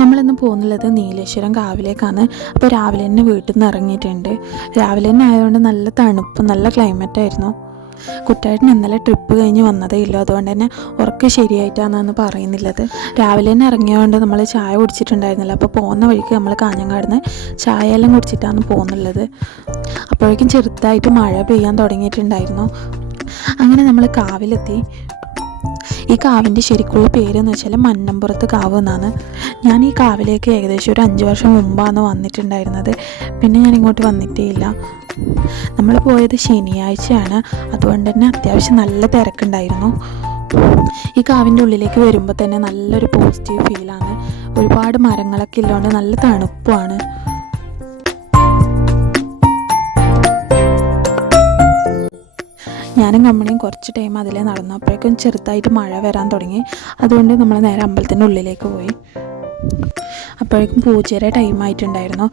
നമ്മളിന്ന് പോകുന്നുള്ളത് നീലേശ്വരം കാവിലേക്കാണ്. അപ്പോൾ രാവിലെ തന്നെ വീട്ടിൽ നിന്ന് ഇറങ്ങിയിട്ടുണ്ട്. രാവിലെ തന്നെ ആയതുകൊണ്ട് നല്ല തണുപ്പ്, നല്ല ക്ലൈമറ്റായിരുന്നു. കുട്ടായിട്ടിന് ഇന്നലെ ട്രിപ്പ് കഴിഞ്ഞ് വന്നതേ ഇല്ല, അതുകൊണ്ട് തന്നെ ഉറക്കം ശരിയായിട്ടാണെന്ന് പറയുന്നില്ലത്. രാവിലെ തന്നെ ഇറങ്ങിയതുകൊണ്ട് നമ്മൾ ചായ കുടിച്ചിട്ടുണ്ടായിരുന്നില്ല. അപ്പോൾ പോകുന്ന വഴിക്ക് നമ്മൾ കാഞ്ഞങ്ങാടുന്ന് ചായയെല്ലാം കുടിച്ചിട്ടാണ് പോകുന്നുള്ളത്. അപ്പോഴേക്കും ചെറുതായിട്ട് മഴ പെയ്യാൻ തുടങ്ങിയിട്ടുണ്ടായിരുന്നു. അങ്ങനെ നമ്മൾ കാവിലെത്തി. ഈ കാവിൻ്റെ ശരിക്കുള്ള പേരെന്ന് വെച്ചാൽ മന്നംപുറത്ത് കാവ് എന്നാണ്. ഞാൻ ഈ കാവിലേക്ക് ഏകദേശം ഒരു 5 വർഷം മുമ്പാണ് വന്നിട്ടുണ്ടായിരുന്നത്. പിന്നെ ഞാൻ ഇങ്ങോട്ട് വന്നിട്ടേ ഇല്ല. നമ്മൾ പോയത് ശനിയാഴ്ചയാണ്, അതുകൊണ്ട് തന്നെ അത്യാവശ്യം നല്ല തിരക്കുണ്ടായിരുന്നു. ഈ കാവിൻ്റെ ഉള്ളിലേക്ക് വരുമ്പോൾ തന്നെ നല്ലൊരു പോസിറ്റീവ് ഫീലാണ്. ഒരുപാട് മരങ്ങളൊക്കെ ഇല്ലോണ്ട് നല്ല തണുപ്പാണ്. ഞാനും കമ്പനിയും കുറച്ച് ടൈം അതിലേ നടന്നു. അപ്പോഴേക്കും ചെറുതായിട്ട് മഴ വരാൻ തുടങ്ങി. അതുകൊണ്ട് നമ്മൾ നേരെ അമ്പലത്തിൻ്റെ ഉള്ളിലേക്ക് പോയി. അപ്പോഴേക്കും പൂജയുടെ ടൈം ആയിട്ടുണ്ടായിരുന്നു.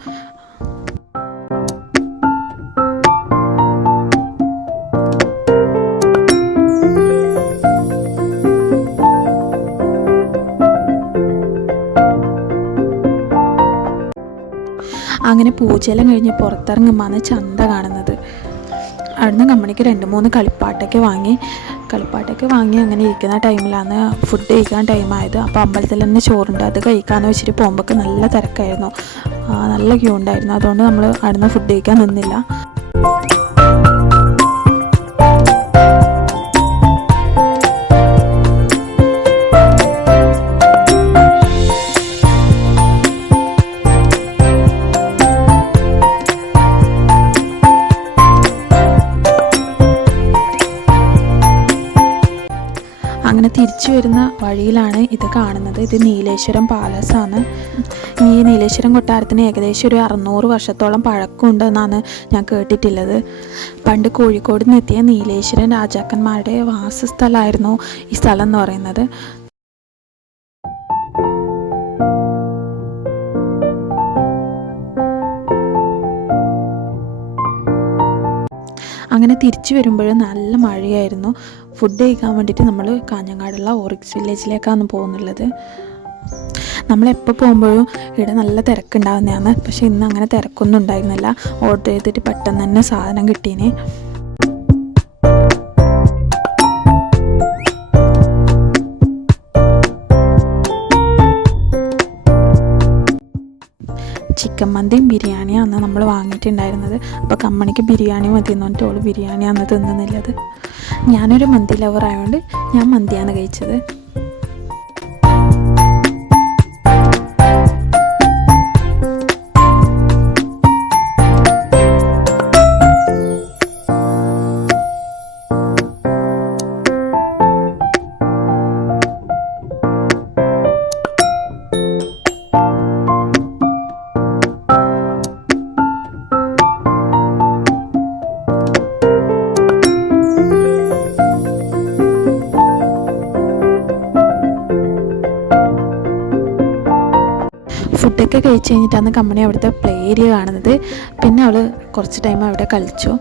അങ്ങനെ പൂജയെല്ലാം കഴിഞ്ഞ് പുറത്തിറങ്ങുമ്പോൾ ചന്ത കാണുന്നത്. അവിടുന്ന് കമ്പനിക്ക് 2-3 കളിപ്പാട്ടൊക്കെ വാങ്ങി അങ്ങനെ ഇരിക്കുന്ന ടൈമിലാണ് ഫുഡ് കഴിക്കാൻ ടൈമായത്. അപ്പോൾ അമ്പലത്തിൽ തന്നെ ചോറുണ്ട്, അത് കഴിക്കാമെന്ന് വെച്ചിട്ട് പോകുമ്പോൾ നല്ല തിരക്കായിരുന്നു, നല്ല ക്യൂ ഉണ്ടായിരുന്നു. അതുകൊണ്ട് നമ്മൾ അവിടുന്ന് ഫുഡ് കഴിക്കാൻ നിന്നില്ല. അങ്ങനെ തിരിച്ചു വരുന്ന വഴിയിലാണ് ഇത് കാണുന്നത്. ഇത് നീലേശ്വരം പാലസാണ്. ഈ നീലേശ്വരം കൊട്ടാരത്തിന് ഏകദേശം ഒരു 600 വർഷത്തോളം പഴക്കമുണ്ടെന്നാണ് ഞാൻ കേട്ടിട്ടുള്ളത്. പണ്ട് കോഴിക്കോട് നിന്ന് എത്തിയ നീലേശ്വരം രാജാക്കന്മാരുടെ വാസസ്ഥലമായിരുന്നു ഈ സ്ഥലം എന്ന് പറയുന്നത്. അങ്ങനെ തിരിച്ചു വരുമ്പോഴും നല്ല മഴയായിരുന്നു. ഫുഡ് കഴിക്കാൻ വേണ്ടിയിട്ട് നമ്മൾ കാഞ്ഞങ്ങാടുള്ള ഓറിക്സ് വില്ലേജിലേക്കാണ് പോകുന്നുള്ളത്. നമ്മളെപ്പോൾ പോകുമ്പോഴും ഇവിടെ നല്ല തിരക്കുണ്ടാകുന്നതാണ്. പക്ഷേ ഇന്ന് അങ്ങനെ തിരക്കൊന്നും ഉണ്ടായിരുന്നില്ല. ഓർഡർ ചെയ്തിട്ട് പെട്ടെന്ന് തന്നെ സാധനം കിട്ടീനെ. ചിക്കൻ മന്തിയും ബിരിയാണിയാണ് നമ്മൾ വാങ്ങിയിട്ടുണ്ടായിരുന്നത്. അപ്പോൾ കമ്മണിക്ക് ബിരിയാണി മതി എന്ന് പറഞ്ഞിട്ട് ഓൾ ബിരിയാണിയാണ് തിന്നുന്നില്ലത്. ഞാനൊരു മന്തി ലവർ ആയതുകൊണ്ട് ഞാൻ മന്തിയാണ് കഴിച്ചത്. ഫുഡൊക്കെ കഴിച്ച് കഴിഞ്ഞിട്ടാണ് കമ്പനി അവിടുത്തെ പ്ലേ ഏരിയ കാണുന്നത്. പിന്നെ അവൾ കുറച്ച് ടൈം അവിടെ കളിച്ചു.